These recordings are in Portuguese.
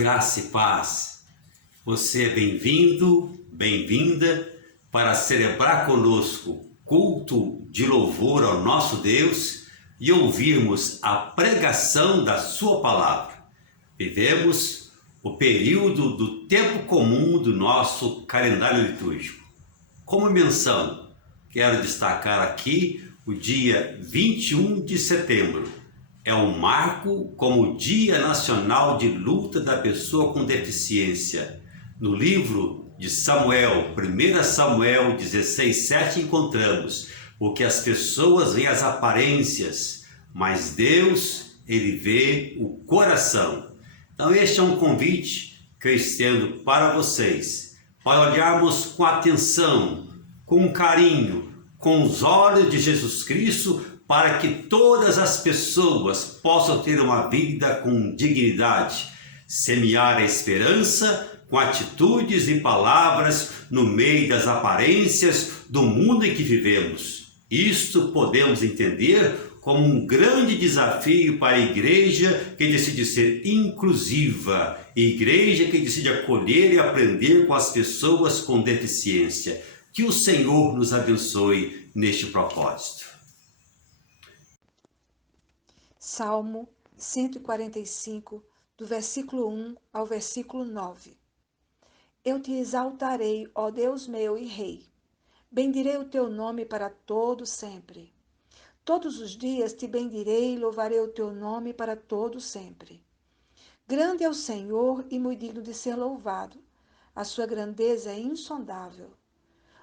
Graça e paz. Você é bem-vindo, bem-vinda para celebrar conosco culto de louvor ao nosso Deus e ouvirmos a pregação da sua palavra. Vivemos o período do tempo comum do nosso calendário litúrgico. Como menção, quero destacar aqui o dia 21 de setembro. É um marco como o Dia Nacional de Luta da Pessoa com Deficiência. No livro de Samuel, 1 Samuel 16:7, encontramos: porque as pessoas veem as aparências, mas Deus, Ele vê o coração. Então este é um convite que eu estendo para vocês, para olharmos com atenção, com carinho, com os olhos de Jesus Cristo, para que todas as pessoas possam ter uma vida com dignidade, semear a esperança com atitudes e palavras no meio das aparências do mundo em que vivemos. Isto podemos entender como um grande desafio para a igreja que decide ser inclusiva, igreja que decide acolher e aprender com as pessoas com deficiência. Que o Senhor nos abençoe neste propósito. Salmo 145, do versículo 1 ao versículo 9. Eu te exaltarei, ó Deus meu e Rei. Bendirei o teu nome para todo sempre. Todos os dias te bendirei e louvarei o teu nome para todo sempre. Grande é o Senhor e muito digno de ser louvado. A sua grandeza é insondável.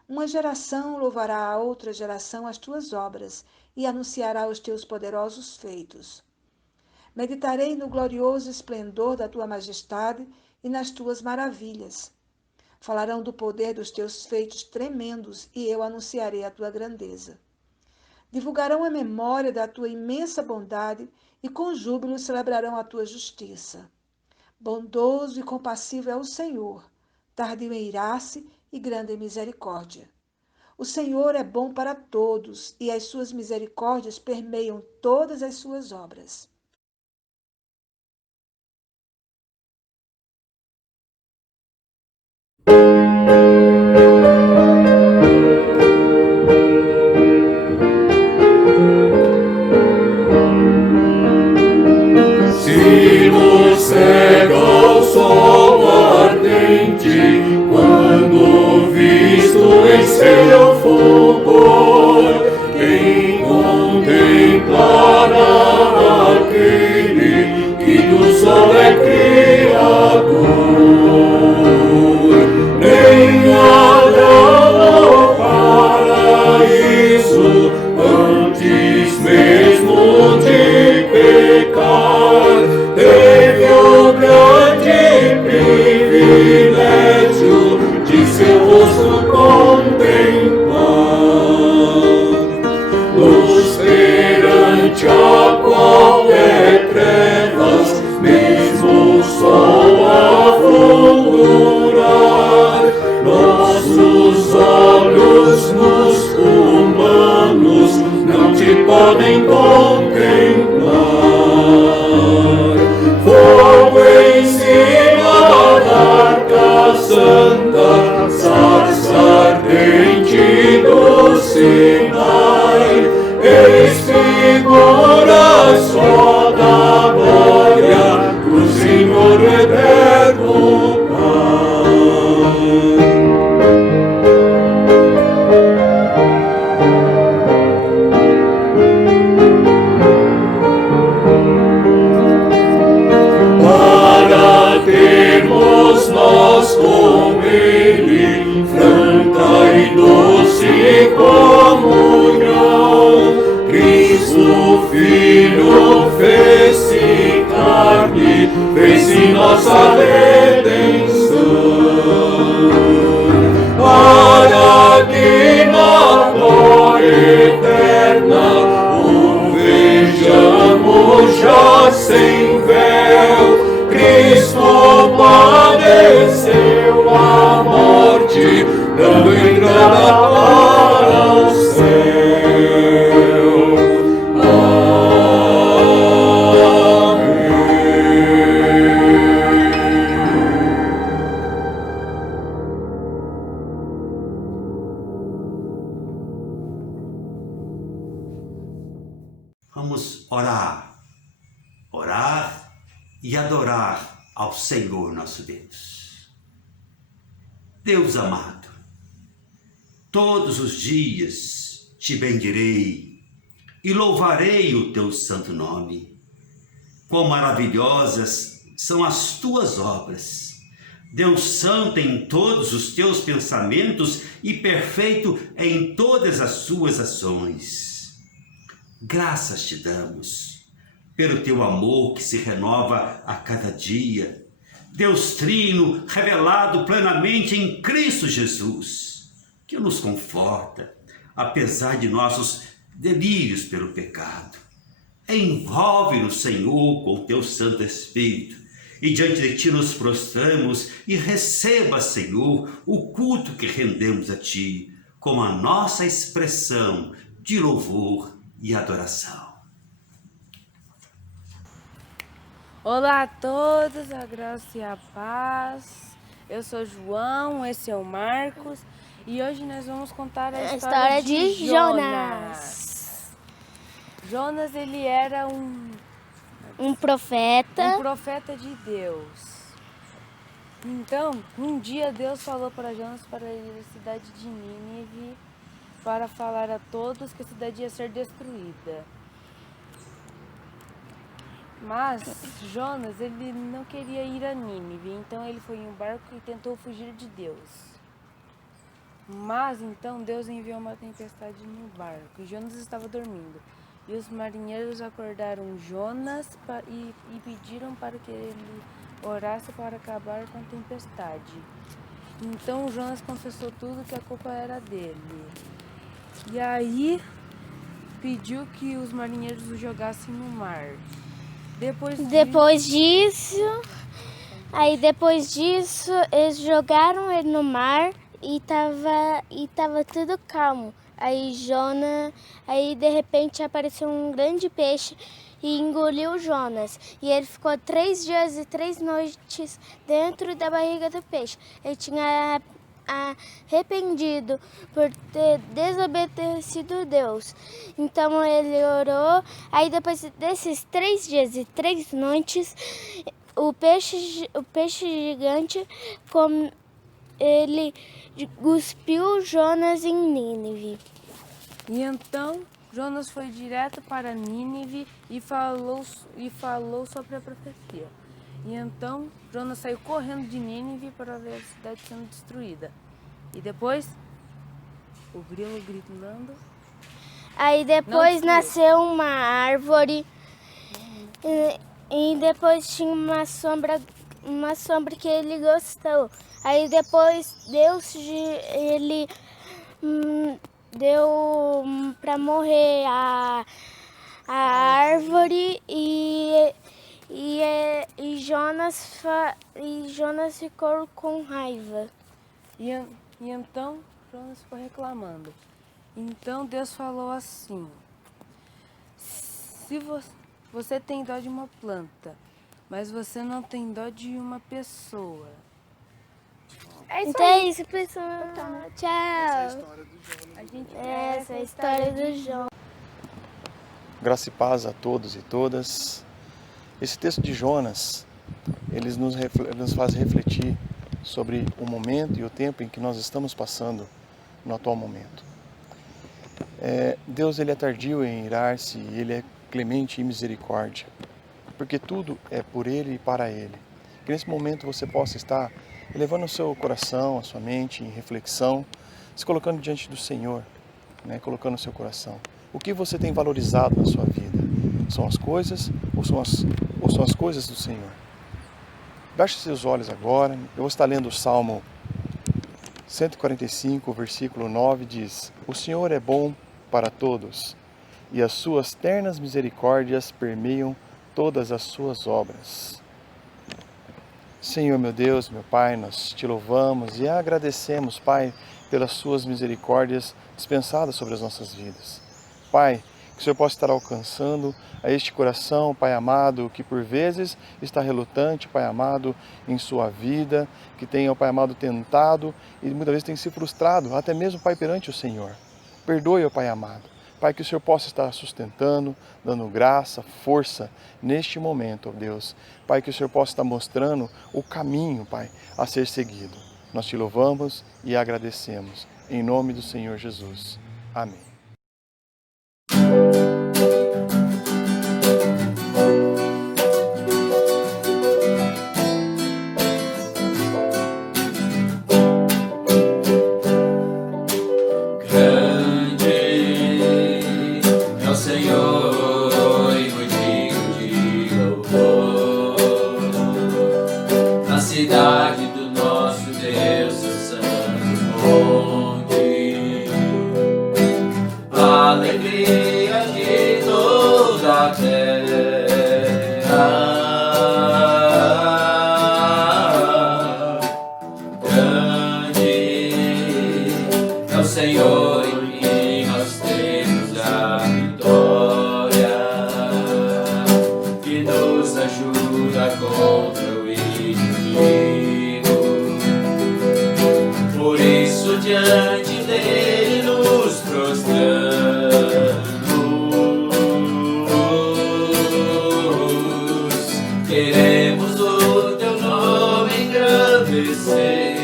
Uma geração louvará a outra geração as tuas obras e anunciará os teus poderosos feitos. Meditarei no glorioso esplendor da tua majestade e nas tuas maravilhas. Falarão do poder dos teus feitos tremendos e eu anunciarei a tua grandeza. Divulgarão a memória da tua imensa bondade e com júbilo celebrarão a tua justiça. Bondoso e compassivo é o Senhor, tardio em irar-se e grande em misericórdia. O Senhor é bom para todos e as suas misericórdias permeiam todas as suas obras. Se nos cega o sol ardente, quando visto em seu fulgor, quem contemplará aquele que do sol é criador? Nem olhará ao paraíso, antes mesmo de pecar, teve o grande privilégio de seu rosto contemplar. Luz perante a qual é trevas, mesmo o sol a fulgurar. Nossos olhos nos humanos não te podem contemplar. Fogo em cima da arca santa, sarça ardente do Sinai, eis figura só da glória do Senhor eterno para termos nós com Ele franca e doce comunhão. Cristo Filho fez-se carne, fez-se nossa redenção, para que na glória eterna o vejamos já sem véu. Cristo padeceu a morte, dando entrada para o céu. Amém. Vamos orar e adorar ao Senhor nosso Deus. Deus amado, todos os dias te bendirei e louvarei o teu santo nome. Quão maravilhosas são as tuas obras! Deus santo em todos os teus pensamentos e perfeito em todas as suas ações. Graças te damos pelo teu amor que se renova a cada dia. Deus Trino, revelado plenamente em Cristo Jesus, que nos conforta, apesar de nossos delírios pelo pecado. Envolve-nos, Senhor, com o teu Santo Espírito, e diante de ti nos prostramos e receba, Senhor, o culto que rendemos a ti, como a nossa expressão de louvor e adoração. Olá a todos, a graça e a paz. Eu sou João, esse é o Marcos e hoje nós vamos contar a história de Jonas. Jonas, ele era um profeta de Deus. Então, um dia Deus falou para Jonas para ir à cidade de Nínive para falar a todos que a cidade ia ser destruída. Mas Jonas, ele não queria ir a Nínive, então ele foi em um barco e tentou fugir de Deus. Mas então Deus enviou uma tempestade no barco e Jonas estava dormindo. E os marinheiros acordaram Jonas e pediram para que ele orasse para acabar com a tempestade. Então Jonas confessou tudo, que a culpa era dele. E aí pediu que os marinheiros o jogassem no mar. Depois disso, eles jogaram ele no mar e tava tudo calmo. Aí de repente apareceu um grande peixe e engoliu Jonas. E ele ficou 3 dias e 3 noites dentro da barriga do peixe. Ele tinha arrependido por ter desobedecido Deus. Então ele orou. Aí depois desses 3 dias e 3 noites, o peixe gigante, ele cuspiu Jonas em Nínive. E então Jonas foi direto para Nínive e falou sobre a profecia. E então Jonas saiu correndo de Nínive para ver a cidade sendo destruída. E depois, o grilo gritando. Aí depois nasceu uma árvore. E depois tinha uma sombra que ele gostou. Aí depois Deus deu para morrer a árvore e Jonas ficou com raiva. E então Jonas ficou reclamando. Então Deus falou assim: se você tem dó de uma planta, mas você não tem dó de uma pessoa. Então é isso, pessoal. Tchau. Essa é a história do Jonas. Graça e paz a todos e todas. Esse texto de Jonas, ele nos faz refletir sobre o momento e o tempo em que nós estamos passando no atual momento. Deus, ele é tardio em irar-se e ele é clemente em misericórdia, porque tudo é por ele e para ele. Que nesse momento você possa estar elevando o seu coração, a sua mente em reflexão, se colocando diante do Senhor, né? Colocando o seu coração. O que você tem valorizado na sua vida? São as coisas ou são as coisas do Senhor? Baixe seus olhos agora. Eu vou estar lendo o Salmo 145, versículo 9, diz: O Senhor é bom para todos, e as suas ternas misericórdias permeiam todas as suas obras. Senhor, meu Deus, meu Pai, nós te louvamos e agradecemos, Pai, pelas suas misericórdias dispensadas sobre as nossas vidas. Pai, que o Senhor possa estar alcançando a este coração, Pai amado, que por vezes está relutante, Pai amado, em sua vida, que tenha, Pai amado, tentado e muitas vezes tem se frustrado, até mesmo, Pai, perante o Senhor. Perdoe, Pai amado. Pai, que o Senhor possa estar sustentando, dando graça, força neste momento, ó Deus. Pai, que o Senhor possa estar mostrando o caminho, Pai, a ser seguido. Nós te louvamos e agradecemos. Em nome do Senhor Jesus. Amém. Cidade do nosso Deus, seu santo monte, alegria de toda a terra, grande é o Senhor em quem nós temos a vitória, que nos ajuda contra o por isso diante dele nos prostramos, queremos o teu nome engrandecer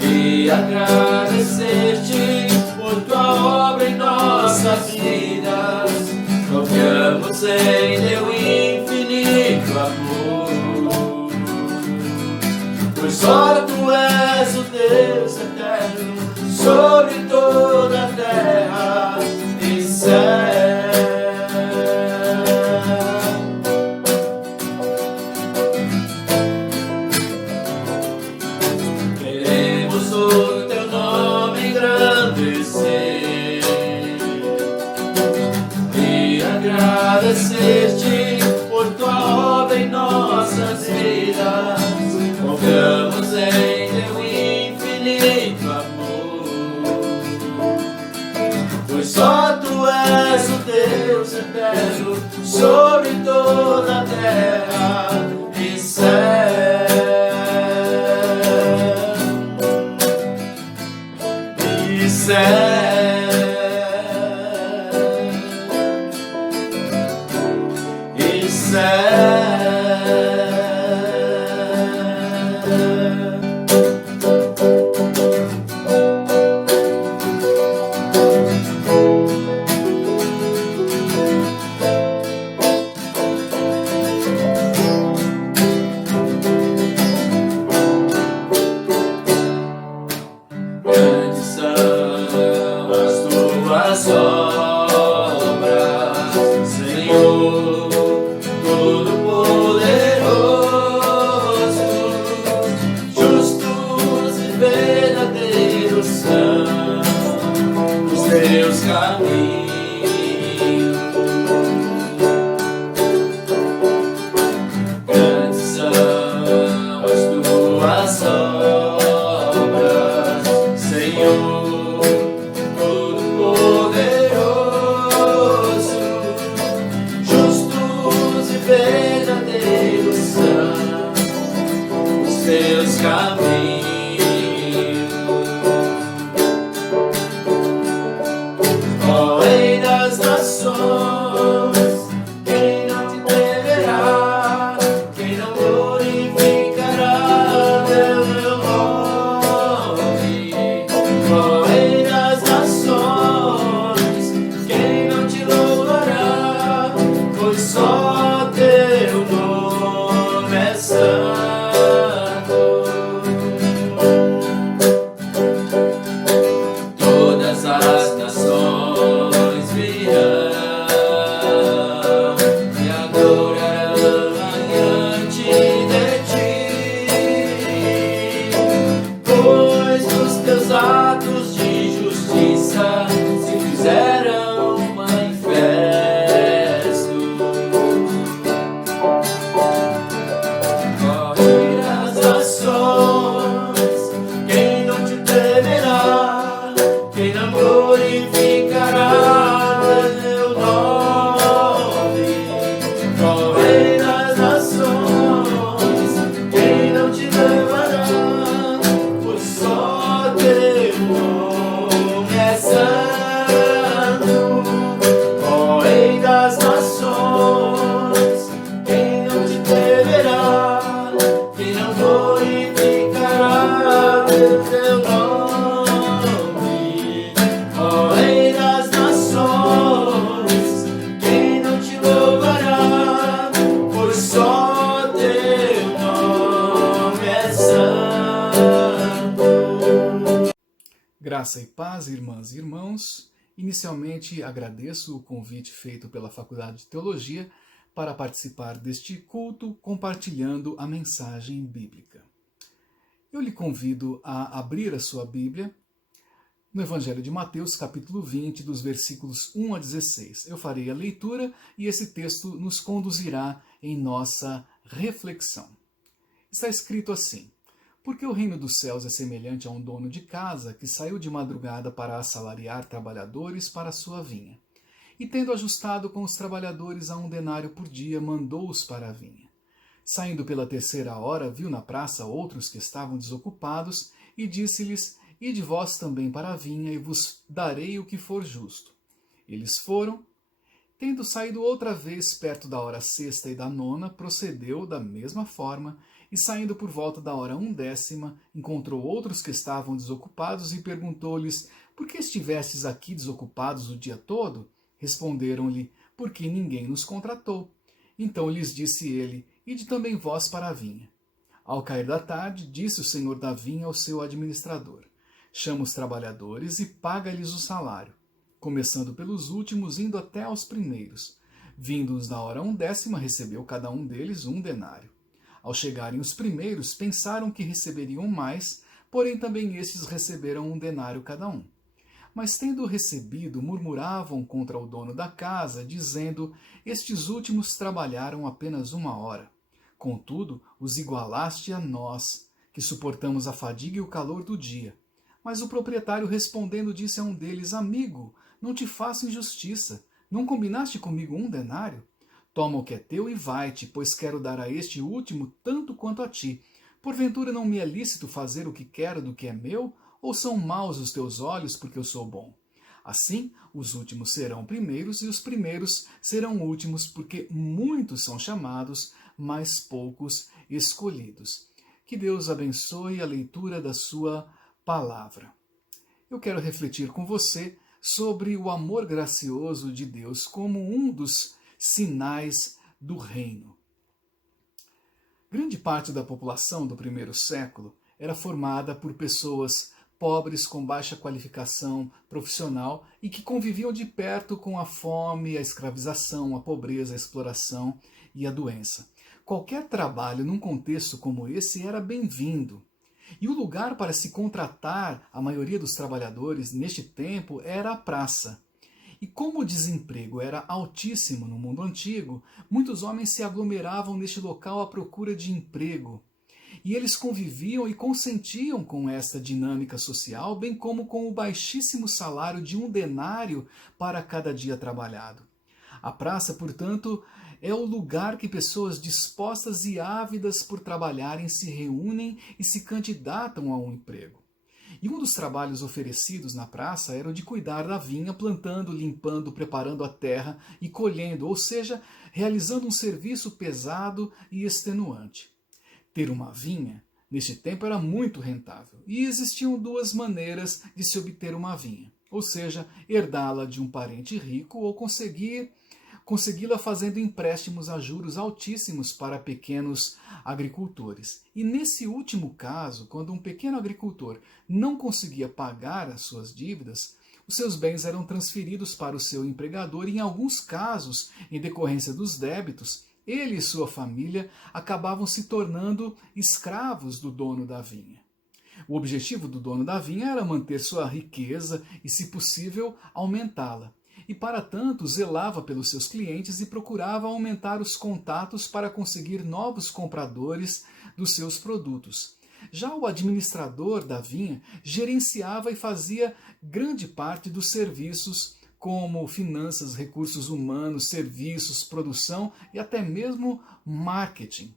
e agradecer-te por tua obra em nossas vidas. Confiamos em teu infinito amor, pois só tu és o Deus eterno sobre toda a terra e céu. Queremos o teu nome engrandecer e agradecer-te por tua obra em nossas vidas. Confiamos em teu infinito amor, pois só tu és o Deus eterno sobre toda a terra e céu. E céu. E céu. Grandes são as tuas obras, Senhor, Todo-Poderoso. Justos e verdadeiros são os teus caminhos. Grandes são as tuas obras, Senhor, Todo-Poderoso. Graça e paz, irmãs e irmãos. Inicialmente, agradeço o convite feito pela Faculdade de Teologia para participar deste culto compartilhando a mensagem bíblica. Eu lhe convido a abrir a sua Bíblia no Evangelho de Mateus, capítulo 20, dos versículos 1 a 16. Eu farei a leitura e esse texto nos conduzirá em nossa reflexão. Está escrito assim: Porque o reino dos céus é semelhante a um dono de casa que saiu de madrugada para assalariar trabalhadores para a sua vinha. E tendo ajustado com os trabalhadores a 1 denário por dia, mandou-os para a vinha. Saindo pela 3ª hora, viu na praça outros que estavam desocupados e disse-lhes: Ide vós também para a vinha e vos darei o que for justo. Eles foram. Tendo saído outra vez perto da hora 6ª e da 9ª, procedeu da mesma forma, e saindo por volta da hora 1/10, encontrou outros que estavam desocupados e perguntou-lhes: Por que estivestes aqui desocupados o dia todo? Responderam-lhe: Porque ninguém nos contratou. Então lhes disse ele: Ide também vós para a vinha. Ao cair da tarde, disse o senhor da vinha ao seu administrador: Chama os trabalhadores e paga-lhes o salário, começando pelos últimos, indo até aos primeiros. Vindos da hora 1/10, recebeu cada um deles 1 denário. Ao chegarem os primeiros, pensaram que receberiam mais, porém também estes receberam 1 denário cada um. Mas tendo recebido, murmuravam contra o dono da casa, dizendo: Estes últimos trabalharam apenas 1 hora. Contudo, os igualaste a nós, que suportamos a fadiga e o calor do dia. Mas o proprietário respondendo disse a um deles: Amigo, não te faço injustiça. Não combinaste comigo 1 denário? Toma o que é teu e vai-te, pois quero dar a este último tanto quanto a ti. Porventura não me é lícito fazer o que quero do que é meu? Ou são maus os teus olhos porque eu sou bom? Assim, os últimos serão primeiros e os primeiros serão últimos, porque muitos são chamados, mas poucos escolhidos. Que Deus abençoe a leitura da sua palavra. Eu quero refletir com você sobre o amor gracioso de Deus como um dos sinais do reino. Grande parte da população do primeiro século era formada por pessoas pobres com baixa qualificação profissional e que conviviam de perto com a fome, a escravização, a pobreza, a exploração e a doença. Qualquer trabalho num contexto como esse era bem-vindo. E o lugar para se contratar a maioria dos trabalhadores neste tempo era a praça. E como o desemprego era altíssimo no mundo antigo, muitos homens se aglomeravam neste local à procura de emprego. E eles conviviam e consentiam com esta dinâmica social, bem como com o baixíssimo salário de 1 denário para cada dia trabalhado. A praça, portanto, é o lugar que pessoas dispostas e ávidas por trabalharem se reúnem e se candidatam a um emprego. E um dos trabalhos oferecidos na praça era o de cuidar da vinha, plantando, limpando, preparando a terra e colhendo, ou seja, realizando um serviço pesado e extenuante. Ter uma vinha, neste tempo, era muito rentável, e existiam 2 maneiras de se obter uma vinha, ou seja, herdá-la de um parente rico ou consegui-la fazendo empréstimos a juros altíssimos para pequenos agricultores. E nesse último caso, quando um pequeno agricultor não conseguia pagar as suas dívidas, os seus bens eram transferidos para o seu empregador e, em alguns casos, em decorrência dos débitos, ele e sua família acabavam se tornando escravos do dono da vinha. O objetivo do dono da vinha era manter sua riqueza e, se possível, aumentá-la. E, para tanto, zelava pelos seus clientes e procurava aumentar os contatos para conseguir novos compradores dos seus produtos. Já o administrador da vinha gerenciava e fazia grande parte dos serviços, como finanças, recursos humanos, serviços, produção e até mesmo marketing.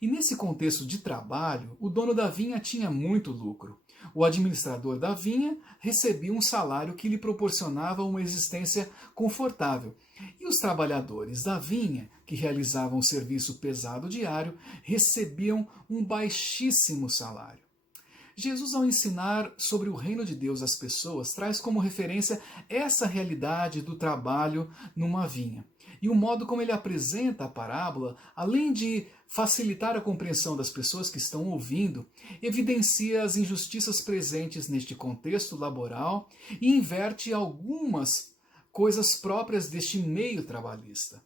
E nesse contexto de trabalho, o dono da vinha tinha muito lucro. O administrador da vinha recebia um salário que lhe proporcionava uma existência confortável. E os trabalhadores da vinha, que realizavam o serviço pesado diário, recebiam um baixíssimo salário. Jesus, ao ensinar sobre o reino de Deus às pessoas, traz como referência essa realidade do trabalho numa vinha. E o modo como ele apresenta a parábola, além de facilitar a compreensão das pessoas que estão ouvindo, evidencia as injustiças presentes neste contexto laboral e inverte algumas coisas próprias deste meio trabalhista.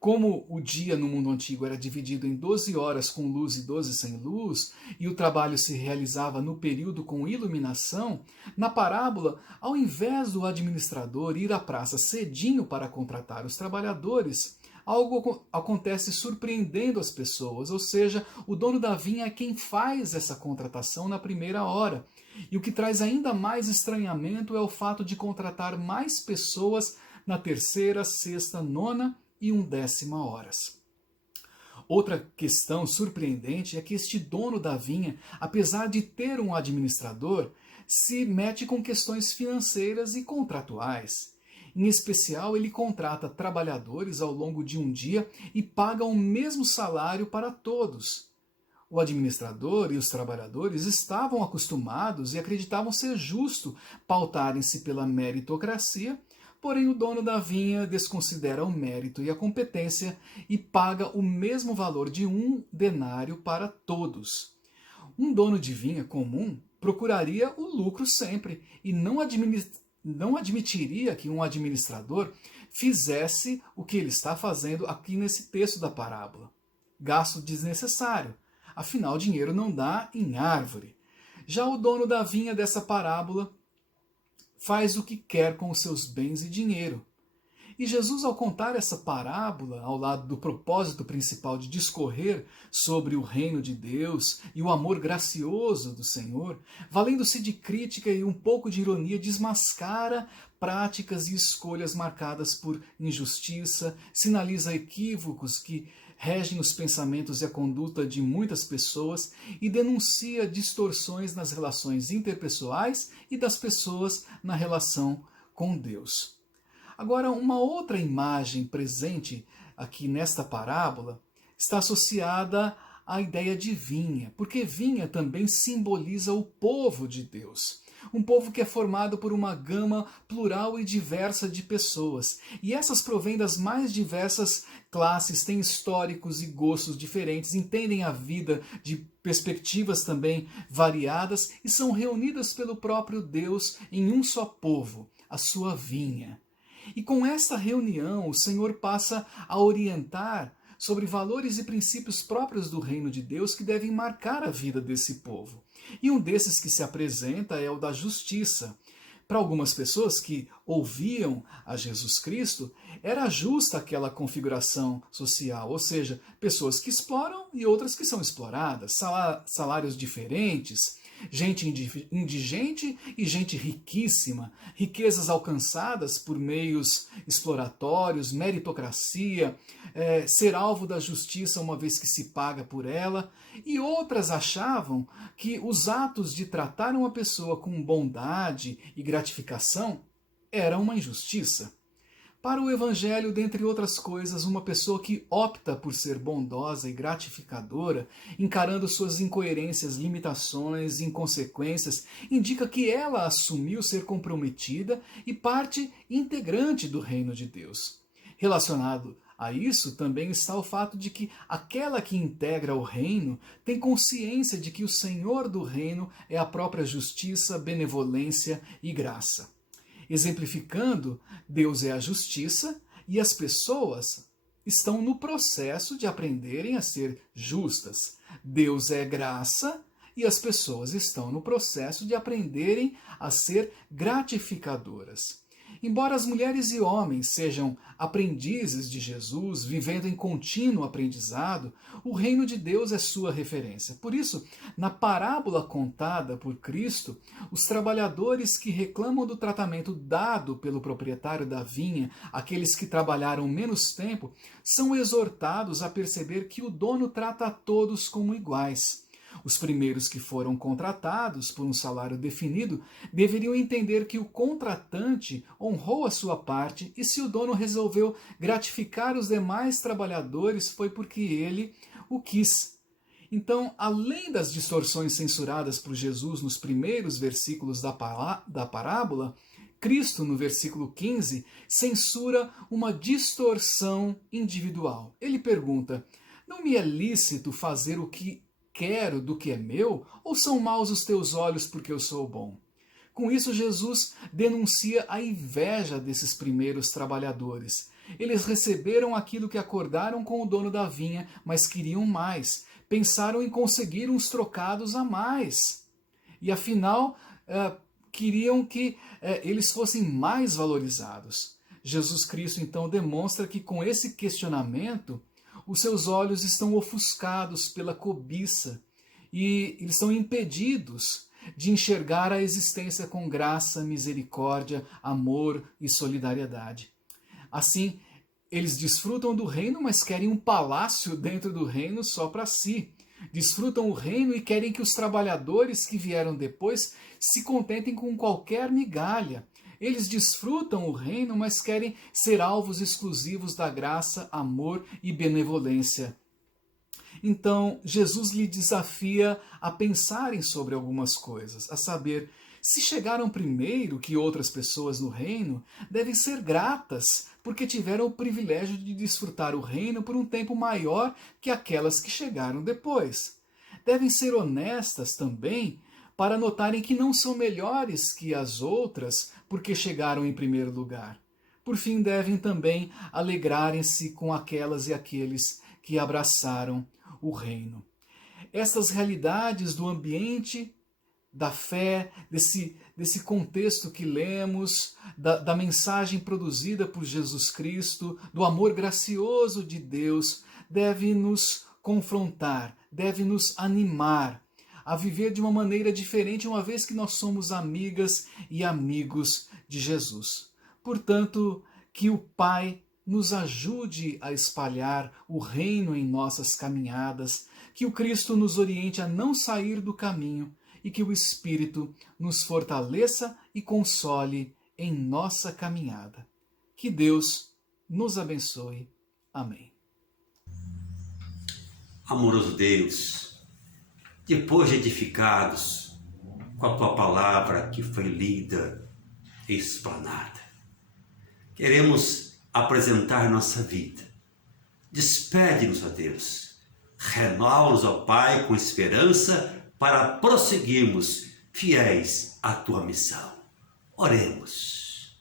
Como o dia no mundo antigo era dividido em 12 horas com luz e 12 sem luz, e o trabalho se realizava no período com iluminação, na parábola, ao invés do administrador ir à praça cedinho para contratar os trabalhadores, algo acontece surpreendendo as pessoas, ou seja, o dono da vinha é quem faz essa contratação na primeira hora. E o que traz ainda mais estranhamento é o fato de contratar mais pessoas na terceira, sexta, nona e 1/10 horas. Outra questão surpreendente é que este dono da vinha, apesar de ter um administrador, se mete com questões financeiras e contratuais. Em especial, ele contrata trabalhadores ao longo de um dia e paga o mesmo salário para todos. O administrador e os trabalhadores estavam acostumados e acreditavam ser justo pautarem-se pela meritocracia. Porém, o dono da vinha desconsidera o mérito e a competência e paga o mesmo valor de 1 denário para todos. Um dono de vinha comum procuraria o lucro sempre e não admitiria que um administrador fizesse o que ele está fazendo aqui nesse texto da parábola. Gasto desnecessário, afinal dinheiro não dá em árvore. Já o dono da vinha dessa parábola faz o que quer com os seus bens e dinheiro. E Jesus, ao contar essa parábola, ao lado do propósito principal de discorrer sobre o reino de Deus e o amor gracioso do Senhor, valendo-se de crítica e um pouco de ironia, desmascara práticas e escolhas marcadas por injustiça, sinaliza equívocos que regem os pensamentos e a conduta de muitas pessoas e denuncia distorções nas relações interpessoais e das pessoas na relação com Deus. Agora, uma outra imagem presente aqui nesta parábola está associada à ideia de vinha, porque vinha também simboliza o povo de Deus. Um povo que é formado por uma gama plural e diversa de pessoas. E essas provêm das mais diversas classes, têm históricos e gostos diferentes, entendem a vida de perspectivas também variadas e são reunidas pelo próprio Deus em um só povo, a sua vinha. E com essa reunião, o Senhor passa a orientar sobre valores e princípios próprios do reino de Deus que devem marcar a vida desse povo. E um desses que se apresenta é o da justiça. Para algumas pessoas que ouviam a Jesus Cristo, era justa aquela configuração social, ou seja, pessoas que exploram e outras que são exploradas, salários diferentes, gente indigente e gente riquíssima, riquezas alcançadas por meios exploratórios, meritocracia, ser alvo da justiça uma vez que se paga por ela, e outras achavam que os atos de tratar uma pessoa com bondade e gratificação era uma injustiça. Para o Evangelho, dentre outras coisas, uma pessoa que opta por ser bondosa e gratificadora, encarando suas incoerências, limitações e inconsequências, indica que ela assumiu ser comprometida e parte integrante do reino de Deus. Relacionado a isso também está o fato de que aquela que integra o reino tem consciência de que o Senhor do reino é a própria justiça, benevolência e graça. Exemplificando, Deus é a justiça e as pessoas estão no processo de aprenderem a ser justas. Deus é graça e as pessoas estão no processo de aprenderem a ser gratificadoras. Embora as mulheres e homens sejam aprendizes de Jesus, vivendo em contínuo aprendizado, o reino de Deus é sua referência. Por isso, na parábola contada por Cristo, os trabalhadores que reclamam do tratamento dado pelo proprietário da vinha, aqueles que trabalharam menos tempo, são exortados a perceber que o dono trata a todos como iguais. Os primeiros que foram contratados por um salário definido deveriam entender que o contratante honrou a sua parte e se o dono resolveu gratificar os demais trabalhadores foi porque ele o quis. Então, além das distorções censuradas por Jesus nos primeiros versículos da parábola, Cristo, no versículo 15, censura uma distorção individual. Ele pergunta: não me é lícito fazer o que quero do que é meu? Ou são maus os teus olhos porque eu sou bom? Com isso, Jesus denuncia a inveja desses primeiros trabalhadores. Eles receberam aquilo que acordaram com o dono da vinha, mas queriam mais. Pensaram em conseguir uns trocados a mais. E afinal, queriam que eles fossem mais valorizados. Jesus Cristo então demonstra que com esse questionamento, os seus olhos estão ofuscados pela cobiça e eles estão impedidos de enxergar a existência com graça, misericórdia, amor e solidariedade. Assim, eles desfrutam do reino, mas querem um palácio dentro do reino só para si. Desfrutam o reino e querem que os trabalhadores que vieram depois se contentem com qualquer migalha. Eles desfrutam o reino, mas querem ser alvos exclusivos da graça, amor e benevolência. Então, Jesus lhe desafia a pensarem sobre algumas coisas, a saber, se chegaram primeiro que outras pessoas no reino, devem ser gratas, porque tiveram o privilégio de desfrutar o reino por um tempo maior que aquelas que chegaram depois. Devem ser honestas também, para notarem que não são melhores que as outras porque chegaram em primeiro lugar. Por fim, devem também alegrarem-se com aquelas e aqueles que abraçaram o reino. Essas realidades do ambiente, da fé, desse contexto que lemos, da mensagem produzida por Jesus Cristo, do amor gracioso de Deus, deve nos confrontar, deve nos animar a viver de uma maneira diferente, uma vez que nós somos amigas e amigos de Jesus. Portanto, que o Pai nos ajude a espalhar o reino em nossas caminhadas, que o Cristo nos oriente a não sair do caminho e que o Espírito nos fortaleça e console em nossa caminhada. Que Deus nos abençoe. Amém. Amoroso Deus, depois de edificados com a Tua palavra que foi lida e explanada, queremos apresentar nossa vida. Despede-nos, ó Deus. Renova-nos, ó Pai, com esperança para prosseguirmos fiéis à Tua missão. Oremos.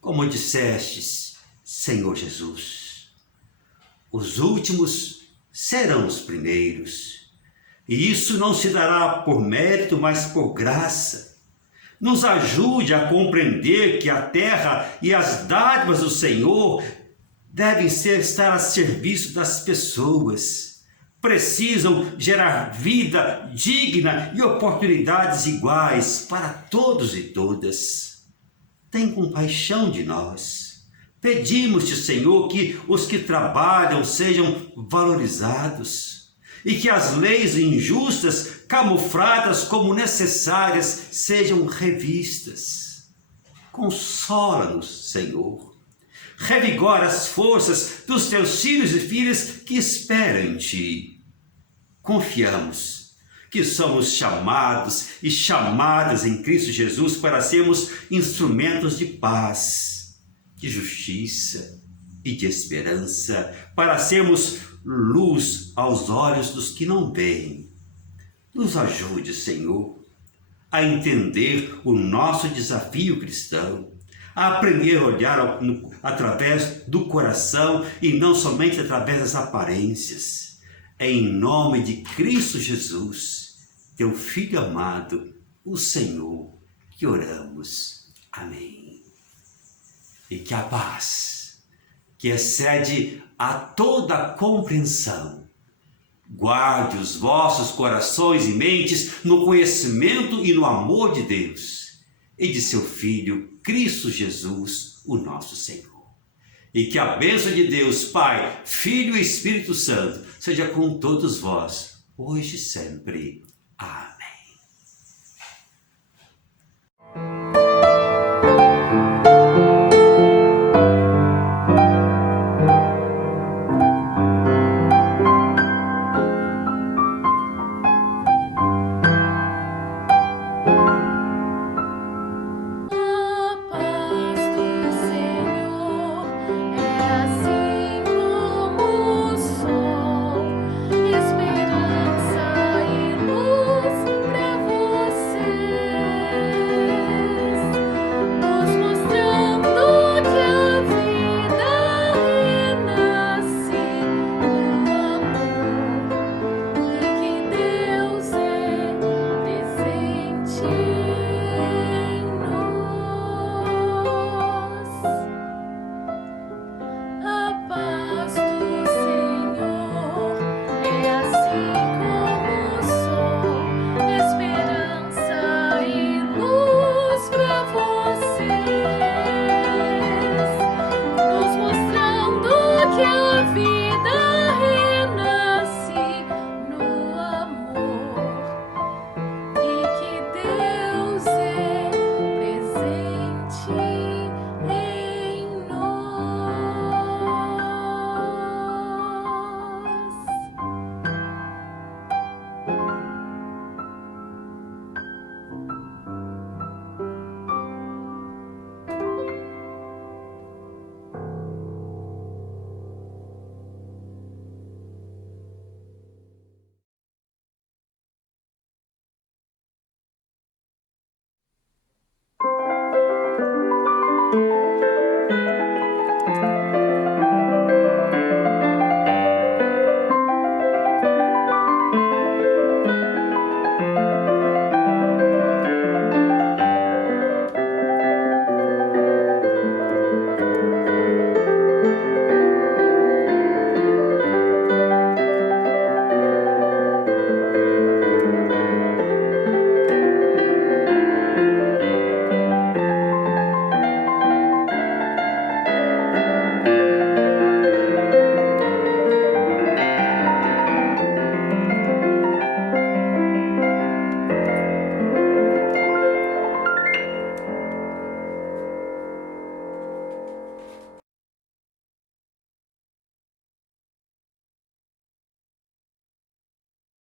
Como dissestes, Senhor Jesus, os últimos serão os primeiros. E isso não se dará por mérito, mas por graça. Nos ajude a compreender que a terra e as dádivas do Senhor devem estar a serviço das pessoas. Precisam gerar vida digna e oportunidades iguais para todos e todas. Tem compaixão de nós. Pedimos-te, Senhor, que os que trabalham sejam valorizados e que as leis injustas, camufladas como necessárias, sejam revistas. Consola-nos, Senhor. Revigora as forças dos teus filhos e filhas que esperam em Ti. Confiamos que somos chamados e chamadas em Cristo Jesus para sermos instrumentos de paz, de justiça e de esperança, para sermos luz aos olhos dos que não veem. Nos ajude, Senhor, a entender o nosso desafio cristão, a aprender a olhar através do coração e não somente através das aparências. É em nome de Cristo Jesus, Teu Filho amado, o Senhor, que oramos. Amém. E que a paz, que excede a toda compreensão, guarde os vossos corações e mentes no conhecimento e no amor de Deus e de seu Filho, Cristo Jesus, o nosso Senhor. E que a bênção de Deus, Pai, Filho e Espírito Santo, seja com todos vós, hoje e sempre. Amém.